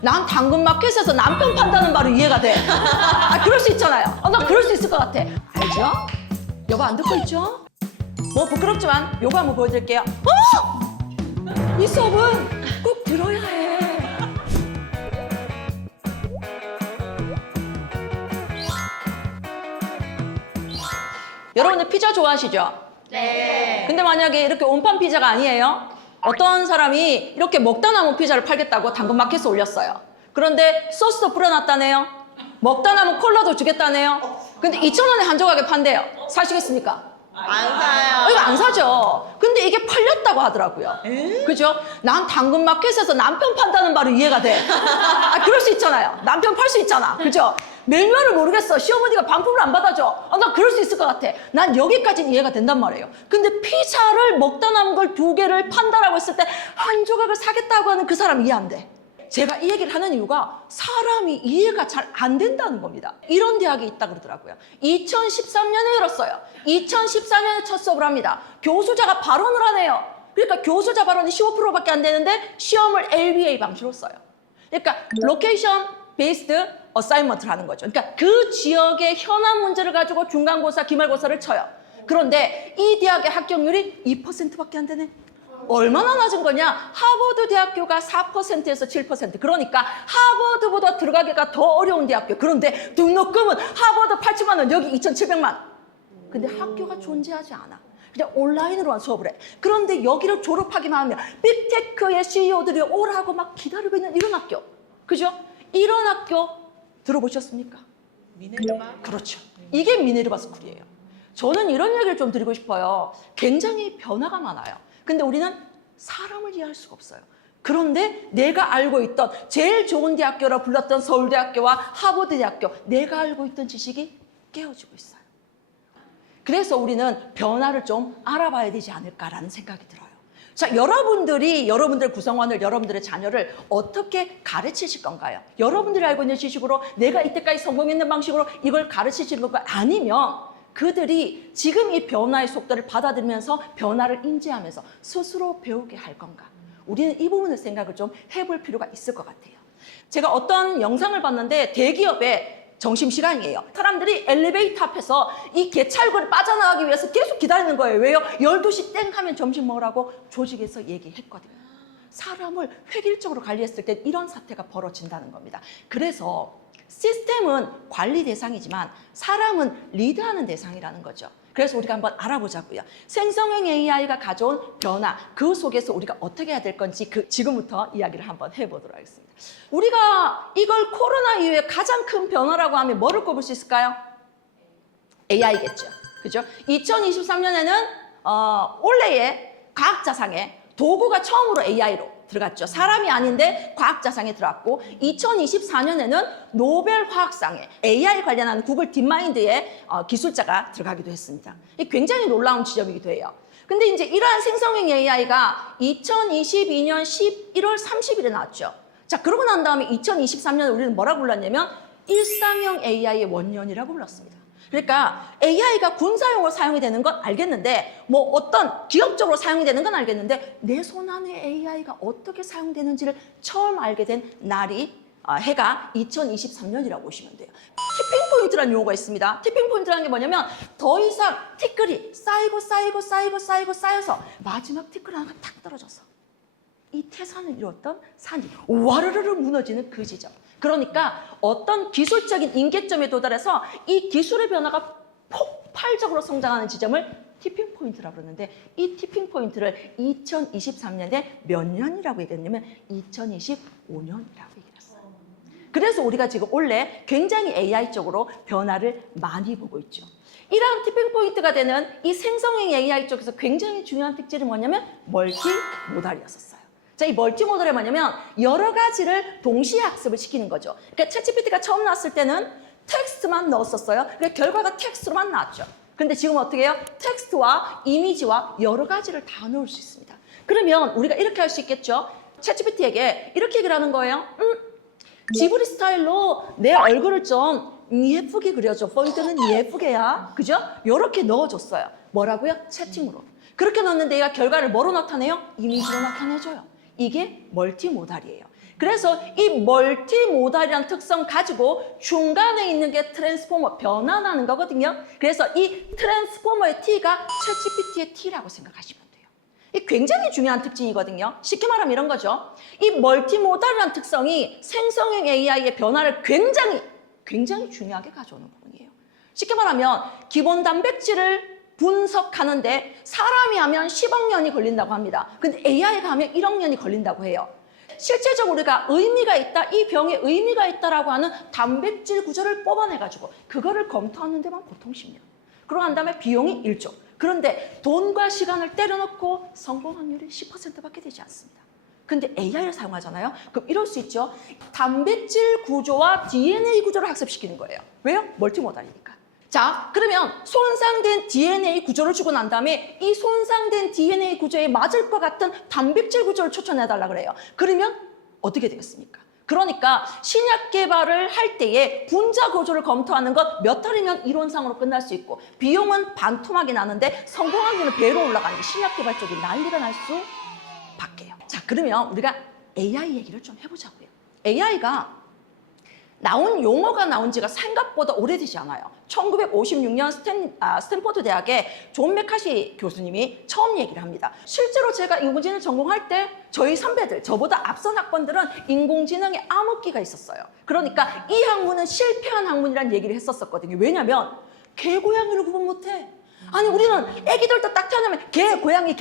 난 당근마켓에서 남편 판다는 말이 이해가 돼. 아, 그럴 수 있잖아요. 나 그럴 수 있을 것 같아. 알죠? 여보 안 듣고 있죠? 뭐 부끄럽지만 요거 한번 보여드릴게요. 이 수업은 꼭 들어야 해. 여러분들 피자 좋아하시죠? 네. 근데 만약에 이렇게 온판 피자가 아니에요? 어떤 사람이 이렇게 먹다 남은 피자를 팔겠다고 당근마켓에 올렸어요. 그런데 소스도 뿌려놨다네요. 먹다 남은 콜라도 주겠다네요. 근데 2,000원에 한 조각에 판대요. 사시겠습니까? 안 사요. 이거 안 사죠. 근데 이게 팔렸다고 하더라고요. 그죠? 난 당근마켓에서 남편 판다는 말이 이해가 돼. 아, 그럴 수 있잖아요. 남편 팔 수 있잖아. 그죠? 메뉴를 모르겠어. 시어머니가 반품을 안 받아줘. 나 그럴 수 있을 것 같아. 난 여기까지는 이해가 된단 말이에요. 근데 피자를 먹다 남은 걸 2개를 판다라고 했을 때 한 조각을 사겠다고 하는 그 사람 이해 안 돼. 제가 이 얘기를 하는 이유가 사람이 이해가 잘 안 된다는 겁니다. 이런 대학이 있다 그러더라고요. 2013년에 열었어요. 2014년에 첫 수업을 합니다. 교수자가 발언을 하네요. 그러니까 교수자 발언이 15%밖에 안 되는데 시험을 LBA 방식으로 써요. 그러니까 로케이션 베이스드 어사이먼트를 하는 거죠. 그러니까 그 지역의 현안 문제를 가지고 중간고사, 기말고사를 쳐요. 그런데 이 대학의 합격률이 2%밖에 안 되네. 얼마나 낮은 거냐? 하버드 대학교가 4%에서 7%. 그러니까 하버드보다 들어가기가 더 어려운 대학교. 그런데 등록금은 하버드 8천만 원, 여기 2,700만. 근데 학교가 존재하지 않아. 그냥 온라인으로만 수업을 해. 그런데 여기를 졸업하기만 하면 빅테크의 CEO들이 오라고 막 기다리고 있는 이런 학교. 그죠? 이런 학교 들어보셨습니까? 미네르바? 그렇죠. 이게 미네르바 스쿨이에요. 저는 이런 얘기를 좀 드리고 싶어요. 굉장히 변화가 많아요. 근데 우리는 사람을 이해할 수가 없어요. 그런데 내가 알고 있던 제일 좋은 대학교라 불렀던 서울대학교와 하버드대학교, 내가 알고 있던 지식이 깨어지고 있어요. 그래서 우리는 변화를 좀 알아봐야 되지 않을까라는 생각이 들어요. 자, 여러분들이 여러분들 구성원을, 여러분들의 자녀를 어떻게 가르치실 건가요? 여러분들이 알고 있는 지식으로 내가 이때까지 성공했는 방식으로 이걸 가르치시는 건가? 아니면 그들이 지금 이 변화의 속도를 받아들이면서 변화를 인지하면서 스스로 배우게 할 건가? 우리는 이 부분의 생각을 좀 해볼 필요가 있을 것 같아요. 제가 어떤 영상을 봤는데 대기업의 점심시간이에요. 사람들이 엘리베이터 앞에서 이 개찰구를 빠져나가기 위해서 계속 기다리는 거예요. 왜요? 12시 땡 하면 점심 먹으라고 조직에서 얘기했거든요. 사람을 획일적으로 관리했을 때 이런 사태가 벌어진다는 겁니다. 그래서 시스템은 관리 대상이지만 사람은 리드하는 대상이라는 거죠. 그래서 우리가 한번 알아보자고요. 생성형 AI가 가져온 변화, 그 속에서 우리가 어떻게 해야 될 건지 지금부터 이야기를 한번 해보도록 하겠습니다. 우리가 이걸 코로나 이후에 가장 큰 변화라고 하면 뭐를 꼽을 수 있을까요? AI겠죠. 그죠? 2023년에는 올해의 과학자상에 도구가 처음으로 AI로 들어갔죠. 사람이 아닌데 과학자상에 들어갔고 2024년에는 노벨 화학상에 AI 관련한 구글 딥마인드의 기술자가 들어가기도 했습니다. 이 굉장히 놀라운 지점이기도 해요. 근데 이제 이러한 생성형 AI가 2022년 11월 30일에 나왔죠. 자, 그러고 난 다음에 2023년에 우리는 뭐라고 불렀냐면 일상형 AI의 원년이라고 불렀습니다. 그러니까 AI가 군사용으로 사용이 되는 건 알겠는데 뭐 어떤 기업적으로 사용이 되는 건 알겠는데 내 손 안에 AI가 어떻게 사용되는지를 처음 알게 된 날이 해가 2023년이라고 보시면 돼요. 티핑 포인트라는 용어가 있습니다. 티핑 포인트라는 게 뭐냐면 더 이상 티끌이 쌓여서 마지막 티끌 하나가 탁 떨어져서 이 태산을 이뤘던 산이 와르르르 무너지는 그 지점. 그러니까 어떤 기술적인 임계점에 도달해서 이 기술의 변화가 폭발적으로 성장하는 지점을 티핑 포인트라고 그러는데 이 티핑 포인트를 2023년에 몇 년이라고 얘기했냐면 2025년이라고 얘기했어요. 그래서 우리가 지금 원래 굉장히 AI 쪽으로 변화를 많이 보고 있죠. 이러한 티핑 포인트가 되는 이 생성형 AI 쪽에서 굉장히 중요한 특질이 뭐냐면 멀티 모달이었었어요. 자, 이 멀티모델이 뭐냐면 여러 가지를 동시에 학습을 시키는 거죠. 그러니까 챗GPT가 처음 나왔을 때는 텍스트만 넣었었어요. 그러니까 결과가 텍스트로만 나왔죠. 근데 지금 어떻게 해요? 텍스트와 이미지와 여러 가지를 다 넣을 수 있습니다. 그러면 우리가 이렇게 할 수 있겠죠? 챗GPT에게 이렇게 얘기를 하는 거예요. 지브리 스타일로 내 얼굴을 좀 예쁘게 그려줘. 포인트는 예쁘게야. 그죠? 이렇게 넣어줬어요. 뭐라고요? 채팅으로. 그렇게 넣었는데 얘가 결과를 뭐로 나타내요? 이미지로 나타내줘요. 이게 멀티모달이에요. 그래서 이 멀티모달이라는 특성 가지고 중간에 있는 게 트랜스포머, 변환하는 거거든요. 그래서 이 트랜스포머의 T가 챗GPT의 T라고 생각하시면 돼요. 이 굉장히 중요한 특징이거든요. 쉽게 말하면 이런 거죠. 이 멀티모달이라는 특성이 생성형 AI의 변화를 굉장히 중요하게 가져오는 부분이에요. 쉽게 말하면 기본 단백질을 분석하는데 사람이 하면 10억 년이 걸린다고 합니다. 근데 AI가 하면 1억 년이 걸린다고 해요. 실제적으로 우리가 의미가 있다, 이 병에 의미가 있다라고 하는 단백질 구조를 뽑아내가지고 그거를 검토하는 데만 보통 10년. 그러고 난 다음에 비용이 1조. 그런데 돈과 시간을 때려놓고 성공 확률이 10%밖에 되지 않습니다. 근데 AI를 사용하잖아요? 그럼 이럴 수 있죠. 단백질 구조와 DNA 구조를 학습시키는 거예요. 왜요? 멀티모달이니까. 자, 그러면 손상된 DNA 구조를 주고 난 다음에 이 손상된 DNA 구조에 맞을 것 같은 단백질 구조를 추천해달라고 그래요. 그러면 어떻게 되겠습니까? 그러니까 신약 개발을 할 때에 분자 구조를 검토하는 것 몇 달이면 이론상으로 끝날 수 있고 비용은 반토막이 나는데 성공 확률은 배로 올라가는 게 신약 개발 쪽이 난리가 날 수 밖에요. 자, 그러면 우리가 AI 얘기를 좀 해보자고요. AI가 나온 용어가 나온 지가 생각보다 오래되지 않아요. 1956년 스탠포드 대학의 존 메카시 교수님이 처음 얘기를 합니다. 실제로 제가 인공지능 전공할 때 저희 선배들, 저보다 앞선 학번들은 인공지능에 암흑기가 있었어요. 그러니까 이 학문은 실패한 학문이라는 얘기를 했었거든요. 왜냐면 개, 고양이를 구분 못해. 아니 우리는 애기들도 딱 태어나면 개, 고양이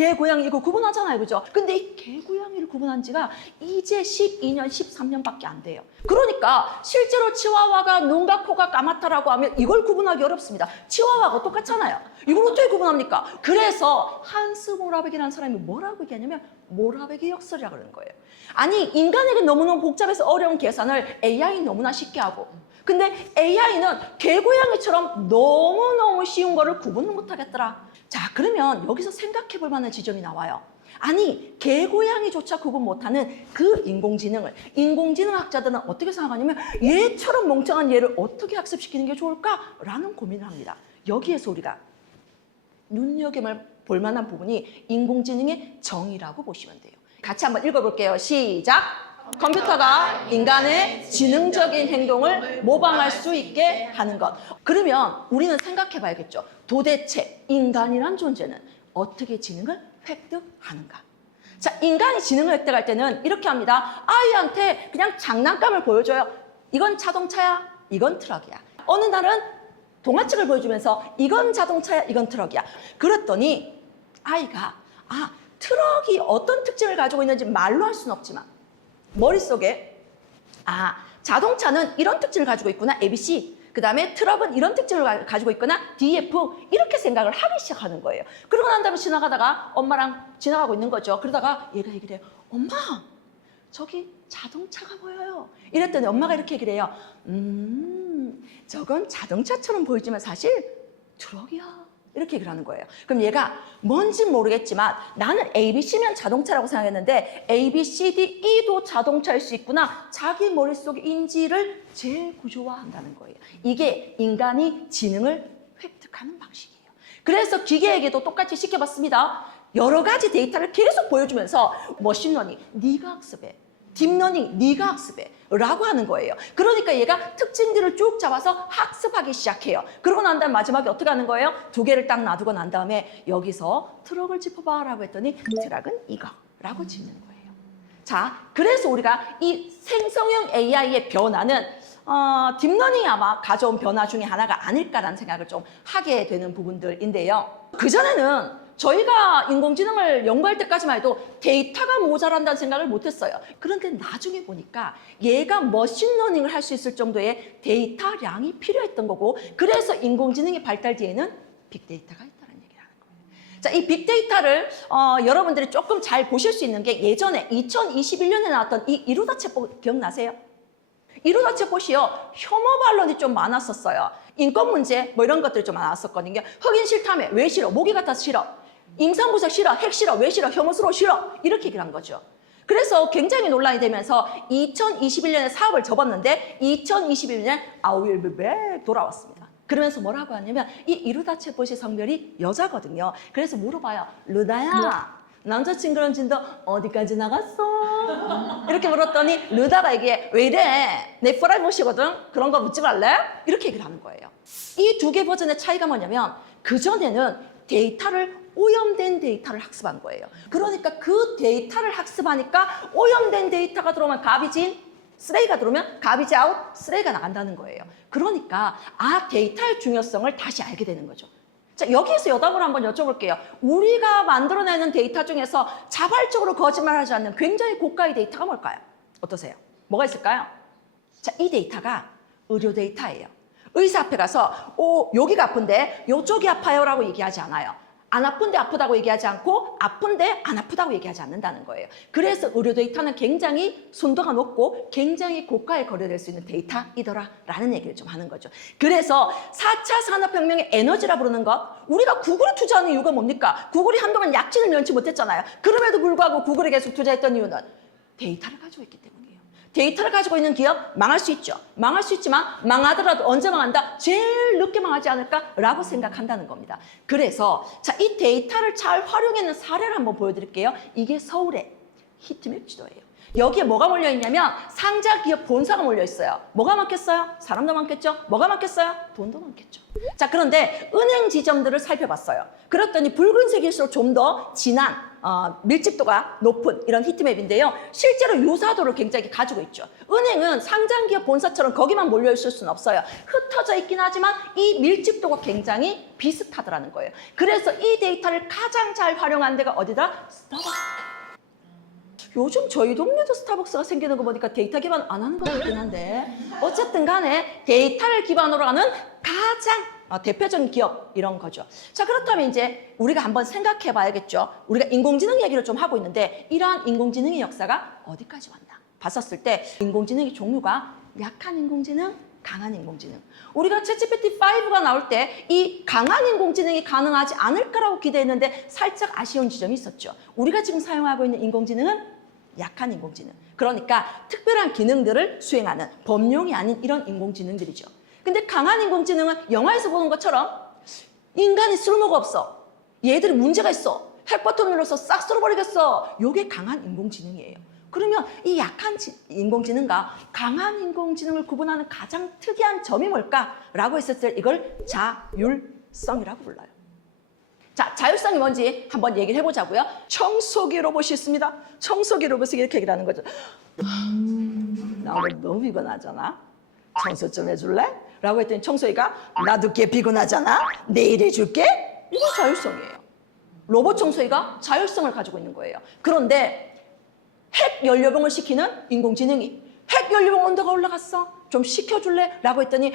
이거 구분하잖아요. 그죠? 근데 이 개, 고양이를 구분한 지가 이제 12년, 13년밖에 안 돼요. 그러니까 실제로 치와와가 눈과 코가 까맣다라고 하면 이걸 구분하기 어렵습니다. 치와와가 똑같잖아요. 이걸 어떻게 구분합니까? 그래서 한스 모라베기라는 사람이 뭐라고 얘기하냐면 모라베기 역설이라고 그러는 거예요. 아니 인간에게 너무너무 복잡해서 어려운 계산을 AI 너무나 쉽게 하고 근데 AI는 개고양이처럼 너무너무 쉬운 거를 구분을 못하겠더라. 자, 그러면 여기서 생각해 볼 만한 지점이 나와요. 아니, 개고양이조차 구분 못하는 그 인공지능학자들은 어떻게 생각하냐면 얘처럼 멍청한 얘를 어떻게 학습시키는 게 좋을까라는 고민을 합니다. 여기에서 우리가 눈여겨볼 만한 부분이 인공지능의 정의라고 보시면 돼요. 같이 한번 읽어볼게요. 시작! 컴퓨터가 인간의 지능적인 행동을 모방할 수 있게 하는 것. 그러면 우리는 생각해 봐야겠죠. 도대체 인간이란 존재는 어떻게 지능을 획득하는가? 자, 인간이 지능을 획득할 때는 이렇게 합니다. 아이한테 그냥 장난감을 보여줘요. 이건 자동차야, 이건 트럭이야. 어느 날은 동화책을 보여주면서 이건 자동차야, 이건 트럭이야. 그랬더니 아이가 트럭이 어떤 특징을 가지고 있는지 말로 할 수는 없지만 머릿속에 자동차는 이런 특징을 가지고 있구나, ABC. 그 다음에 트럭은 이런 특징을 가지고 있구나, DF. 이렇게 생각을 하기 시작하는 거예요. 그러고 난 다음에 지나가다가 엄마랑 지나가고 있는 거죠. 그러다가 얘가 얘기를 해요. 엄마, 저기 자동차가 보여요. 이랬더니 엄마가 이렇게 얘기를 해요. 저건 자동차처럼 보이지만 사실 트럭이야. 이렇게 얘기를 하는 거예요. 그럼 얘가 뭔진 모르겠지만 나는 ABC면 자동차라고 생각했는데 A, B, C, D, E도 자동차일 수 있구나. 자기 머릿속의 인지를 재구조화한다는 거예요. 이게 인간이 지능을 획득하는 방식이에요. 그래서 기계에게도 똑같이 시켜봤습니다. 여러 가지 데이터를 계속 보여주면서 머신러닝, 네가 학습해. 딥러닝, 네가 학습해. 라고 하는 거예요. 그러니까 얘가 특징들을 쭉 잡아서 학습하기 시작해요. 그러고 난 다음에 마지막에 어떻게 하는 거예요? 두 개를 딱 놔두고 난 다음에 여기서 트럭을 짚어봐 라고 했더니 트럭은 이거 라고 짚는 거예요. 자, 그래서 우리가 이 생성형 AI의 변화는 딥러닝이 아마 가져온 변화 중에 하나가 아닐까라는 생각을 좀 하게 되는 부분들인데요. 그전에는 저희가 인공지능을 연구할 때까지만 해도 데이터가 모자란다는 생각을 못했어요. 그런데 나중에 보니까 얘가 머신러닝을 할 수 있을 정도의 데이터량이 필요했던 거고 그래서 인공지능의 발달 뒤에는 빅데이터가 있다는 얘기를 하는 거예요. 자, 이 빅데이터를 여러분들이 조금 잘 보실 수 있는 게 예전에 2021년에 나왔던 이 이루다 챗봇 기억나세요? 이루다 챗봇이요. 혐오 반론이 좀 많았었어요. 인권 문제 뭐 이런 것들이 좀 많았었거든요. 흑인 싫다며 왜 싫어? 모기 같아서 싫어. 임상분석 싫어, 핵 싫어, 왜 싫어, 혐오스러워 싫어 이렇게 얘기를 한 거죠. 그래서 굉장히 논란이 되면서 2021년에 사업을 접었는데 2021년에 I will be back 돌아왔습니다. 그러면서 뭐라고 하냐면 이 이루다 챗봇의 성별이 여자거든요. 그래서 물어봐요. 루다야, 남자친구랑 진도 어디까지 나갔어? 이렇게 물었더니 르다가 얘기해. 왜 이래? 내 프라이버시거든? 그런 거 묻지 말래? 이렇게 얘기를 하는 거예요. 이 두 개 버전의 차이가 뭐냐면 그전에는 데이터를 오염된 데이터를 학습한 거예요. 그러니까 그 데이터를 학습하니까 오염된 데이터가 들어오면 가비지 인, 쓰레기가 들어오면 가비지 아웃, 쓰레기가 나간다는 거예요. 그러니까 데이터의 중요성을 다시 알게 되는 거죠. 자, 여기에서 여담을 한번 여쭤볼게요. 우리가 만들어내는 데이터 중에서 자발적으로 거짓말하지 않는 굉장히 고가의 데이터가 뭘까요? 어떠세요? 뭐가 있을까요? 자, 이 데이터가 의료 데이터예요. 의사 앞에 가서 여기가 아픈데 이쪽이 아파요라고 얘기하지 않아요. 안 아픈데 아프다고 얘기하지 않고 아픈데 안 아프다고 얘기하지 않는다는 거예요. 그래서 의료 데이터는 굉장히 순도가 높고 굉장히 고가에 거래될 수 있는 데이터이더라라는 얘기를 좀 하는 거죠. 그래서 4차 산업혁명의 에너지라 부르는 것, 우리가 구글에 투자하는 이유가 뭡니까? 구글이 한동안 약진을 면치 못했잖아요. 그럼에도 불구하고 구글에 계속 투자했던 이유는 데이터를 가지고 있기 때문이에요. 데이터를 가지고 있는 기업 망할 수 있죠. 망할 수 있지만 망하더라도 언제 망한다? 제일 늦게 망하지 않을까라고 생각한다는 겁니다. 그래서 자, 이 데이터를 잘 활용하는 사례를 한번 보여드릴게요. 이게 서울의 히트맵 지도예요. 여기에 뭐가 몰려있냐면 상자 기업 본사가 몰려있어요. 뭐가 많겠어요? 사람도 많겠죠? 뭐가 많겠어요? 돈도 많겠죠. 자, 그런데 은행 지점들을 살펴봤어요. 그랬더니 붉은색일수록 좀 더 진한 밀집도가 높은 이런 히트맵인데요. 실제로 유사도를 굉장히 가지고 있죠. 은행은 상장기업 본사처럼 거기만 몰려있을 수는 없어요. 흩어져 있긴 하지만 이 밀집도가 굉장히 비슷하더라는 거예요. 그래서 이 데이터를 가장 잘 활용한 데가 어디다? 스타벅스. 요즘 저희 동네도 스타벅스가 생기는 거 보니까 데이터 기반 안 하는 것 같긴 한데 어쨌든 간에 데이터를 기반으로 하는 가장 대표적인 기업 이런 거죠. 자, 그렇다면 이제 우리가 한번 생각해 봐야겠죠. 우리가 인공지능 얘기를 좀 하고 있는데 이러한 인공지능의 역사가 어디까지 왔나 봤었을 때 인공지능의 종류가 약한 인공지능, 강한 인공지능. 우리가 챗GPT-5가 나올 때 이 강한 인공지능이 가능하지 않을까라고 기대했는데 살짝 아쉬운 지점이 있었죠. 우리가 지금 사용하고 있는 인공지능은 약한 인공지능. 그러니까 특별한 기능들을 수행하는 범용이 아닌 이런 인공지능들이죠. 근데 강한 인공지능은 영화에서 보는 것처럼 인간이 쓸모가 없어. 얘들이 문제가 있어. 핵버튼 눌러서 싹 쓸어버리겠어. 요게 강한 인공지능이에요. 그러면 이 약한 인공지능과 강한 인공지능을 구분하는 가장 특이한 점이 뭘까라고 했을 때 이걸 자율성이라고 불러요. 자, 자율성이 뭔지 한번 얘기를 해보자고요. 청소기 로봇이 있습니다. 청소기 로봇이 이렇게 얘기를 하는 거죠. 나 오늘 너무 피곤하잖아. 청소 좀 해줄래? 라고 했더니 청소기가 나도 꽤 피곤하잖아. 내일 해줄게. 이거 자율성이에요. 로봇 청소기가 자율성을 가지고 있는 거예요. 그런데 핵 연료봉을 시키는 인공지능이 핵 연료봉 온도가 올라갔어. 좀 식혀줄래? 라고 했더니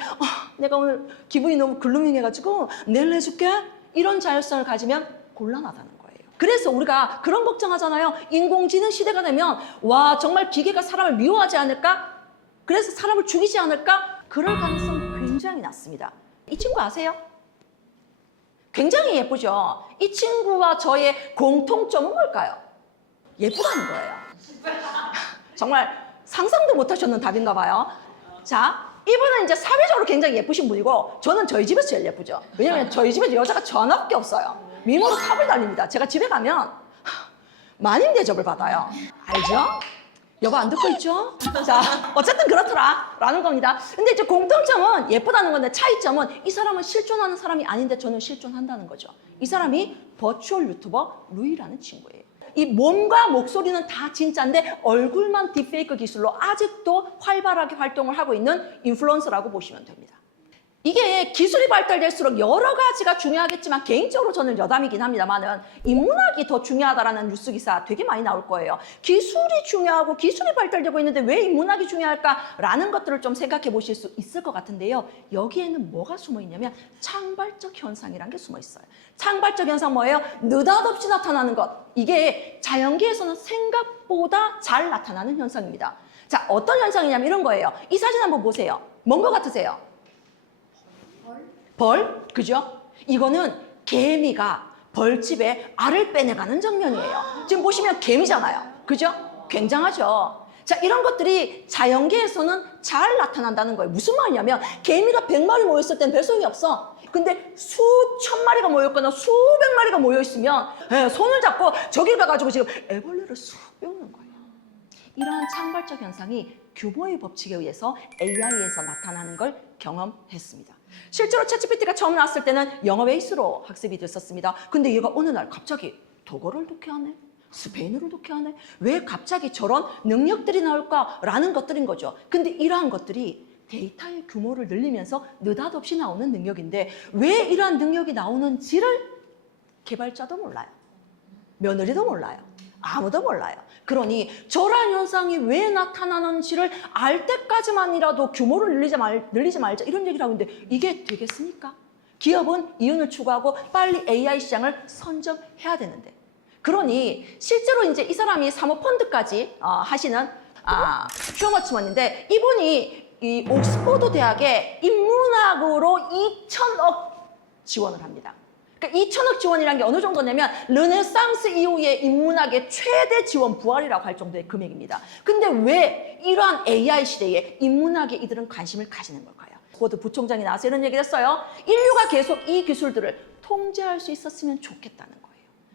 내가 오늘 기분이 너무 글루밍해가지고 내일 해줄게. 이런 자율성을 가지면 곤란하다는 거예요. 그래서 우리가 그런 걱정하잖아요. 인공지능 시대가 되면 와 정말 기계가 사람을 미워하지 않을까? 그래서 사람을 죽이지 않을까? 그럴 가능성 굉장히 낮습니다. 이 친구 아세요? 굉장히 예쁘죠? 이 친구와 저의 공통점은 뭘까요? 예쁘다는 거예요. 정말 상상도 못하셨는 답인가 봐요. 자, 이분은 이제 사회적으로 굉장히 예쁘신 분이고 저는 저희 집에서 제일 예쁘죠. 왜냐면 저희 집에 여자가 저 하나밖에 없어요. 미모로 탑을 달립니다. 제가 집에 가면 마님 대접을 받아요. 알죠? 여보 안 듣고 있죠? 자, 어쨌든 그렇더라 라는 겁니다. 근데 이제 공통점은 예쁘다는 건데 차이점은 이 사람은 실존하는 사람이 아닌데 저는 실존한다는 거죠. 이 사람이 버추얼 유튜버 루이라는 친구예요. 이 몸과 목소리는 다 진짜인데 얼굴만 딥페이크 기술로 아직도 활발하게 활동을 하고 있는 인플루언서라고 보시면 됩니다. 이게 기술이 발달될수록 여러 가지가 중요하겠지만 개인적으로 저는 여담이긴 합니다만은 인문학이 더 중요하다라는 뉴스 기사 되게 많이 나올 거예요. 기술이 중요하고 기술이 발달되고 있는데 왜 인문학이 중요할까라는 것들을 좀 생각해 보실 수 있을 것 같은데요. 여기에는 뭐가 숨어 있냐면 창발적 현상이라는 게 숨어 있어요. 창발적 현상 뭐예요? 느닷없이 나타나는 것. 이게 자연계에서는 생각보다 잘 나타나는 현상입니다. 자, 어떤 현상이냐면 이런 거예요. 이 사진 한번 보세요. 뭔 것 같으세요? 벌? 그죠? 이거는 개미가 벌집에 알을 빼내가는 장면이에요. 지금 보시면 개미잖아요. 그죠? 굉장하죠? 자, 이런 것들이 자연계에서는 잘 나타난다는 거예요. 무슨 말이냐면 개미가 100마리 모였을 땐 별 소용이 없어. 근데 수천 마리가 모였거나 수백 마리가 모여 있으면 손을 잡고 저길 가가지고 지금 애벌레를 쑥 뺏는 거예요. 이러한 창발적 현상이 규모의 법칙에 의해서 AI에서 나타나는 걸 경험했습니다. 실제로 챗GPT가 처음 나왔을 때는 영어 베이스로 학습이 됐었습니다. 근데 얘가 어느 날 갑자기 독어를 독해하네, 스페인어를 독해하네, 왜 갑자기 저런 능력들이 나올까라는 것들인 거죠. 근데 이러한 것들이 데이터의 규모를 늘리면서 느닷없이 나오는 능력인데 왜 이러한 능력이 나오는지를 개발자도 몰라요. 며느리도 몰라요. 아무도 몰라요. 그러니 저런 현상이 왜 나타나는지를 알 때까지만이라도 규모를 늘리지 말자 이런 얘기를 하고 있는데 이게 되겠습니까? 기업은 이윤을 추구하고 빨리 AI 시장을 선점해야 되는데 그러니 실제로 이제 이 사람이 사모펀드까지 하시는 슈어머치먼인데 이분이 이 옥스퍼드 대학에 인문학으로 2천억 지원을 합니다. 그러니까 2천억 지원이라는 게 어느 정도냐면 르네상스 이후에 인문학의 최대 지원 부활이라고 할 정도의 금액입니다. 근데 왜 이러한 AI 시대에 인문학에 이들은 관심을 가지는 걸까요? 옥스퍼드 부총장이 나와서 이런 얘기를 했어요. 인류가 계속 이 기술들을 통제할 수 있었으면 좋겠다는 거예요.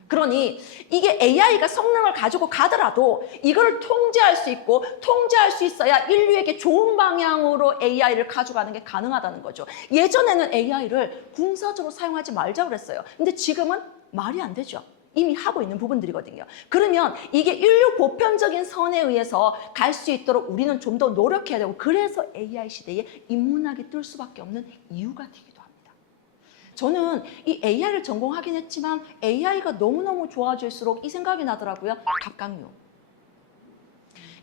그러니 이게 AI가 성능을 가지고 가더라도 이걸 통제할 수 있고 통제할 수 있어야 인류에게 좋은 방향으로 AI를 가져가는 게 가능하다는 거죠. 예전에는 AI를 군사적으로 사용하지 말자고 그랬어요. 근데 지금은 말이 안 되죠. 이미 하고 있는 부분들이거든요. 그러면 이게 인류 보편적인 선에 의해서 갈 수 있도록 우리는 좀 더 노력해야 되고 그래서 AI 시대에 인문학이 뜰 수밖에 없는 이유가 되기도 합니다. 저는 이 AI를 전공하긴 했지만 AI가 너무너무 좋아질수록 이 생각이 나더라고요. 갑각류.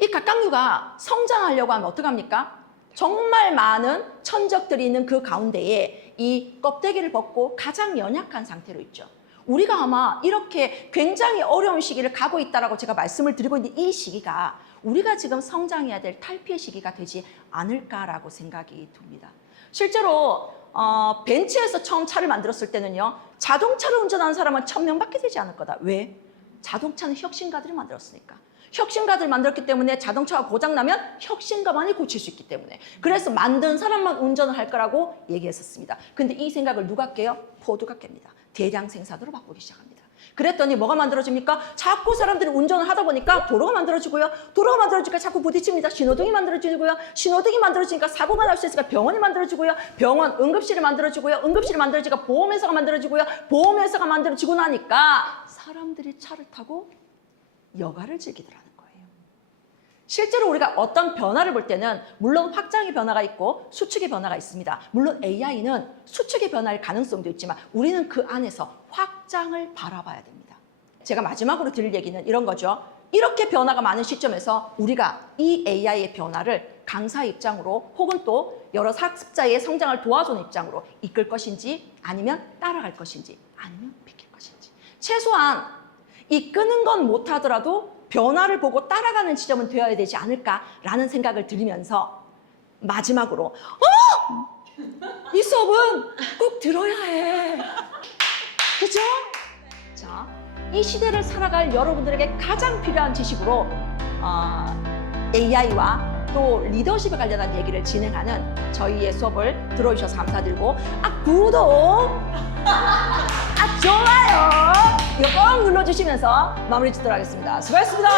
이 갑각류가 성장하려고 하면 어떡합니까? 정말 많은 천적들이 있는 그 가운데에 이 껍데기를 벗고 가장 연약한 상태로 있죠. 우리가 아마 이렇게 굉장히 어려운 시기를 가고 있다라고 제가 말씀을 드리고 있는 이 시기가 우리가 지금 성장해야 될 탈피의 시기가 되지 않을까라고 생각이 듭니다. 실제로 벤츠에서 처음 차를 만들었을 때는요. 자동차를 운전하는 사람은 1000명밖에 되지 않을 거다. 왜? 자동차는 혁신가들이 만들었으니까. 혁신가들이 만들었기 때문에 자동차가 고장나면 혁신가만이 고칠 수 있기 때문에. 그래서 만든 사람만 운전을 할 거라고 얘기했었습니다. 근데 이 생각을 누가 깨요? 포드가 깹니다. 대량 생산으로 바꾸기 시작합니다. 그랬더니 뭐가 만들어집니까? 자꾸 사람들이 운전을 하다 보니까 도로가 만들어지고요. 도로가 만들어지니까 자꾸 부딪힙니다. 신호등이 만들어지고요. 신호등이 만들어지니까 사고가 날 수 있으니까 병원이 만들어지고요. 병원, 응급실이 만들어지고요. 응급실이 만들어지니까 보험회사가 만들어지고요. 보험회사가 만들어지고 나니까 사람들이 차를 타고 여가를 즐기더라는 거예요. 실제로 우리가 어떤 변화를 볼 때는 물론 확장의 변화가 있고 수축의 변화가 있습니다. 물론 AI는 수축의 변화일 가능성도 있지만 우리는 그 안에서 확장을 바라봐야 됩니다. 제가 마지막으로 드릴 얘기는 이런 거죠. 이렇게 변화가 많은 시점에서 우리가 이 AI의 변화를 강사의 입장으로 혹은 또 여러 학습자의 성장을 도와주는 입장으로 이끌 것인지 아니면 따라갈 것인지 아니면 비킬 것인지 최소한 이끄는 건 못하더라도 변화를 보고 따라가는 지점은 되어야 되지 않을까라는 생각을 들으면서 마지막으로 이 수업은 꼭 들어야 해. 그죠? 자, 이 시대를 살아갈 여러분들에게 가장 필요한 지식으로 AI와 또 리더십에 관련한 얘기를 진행하는 저희의 수업을 들어주셔서 감사드리고 구독, 좋아요 이거 꼭 눌러주시면서 마무리 짓도록 하겠습니다. 수고하셨습니다.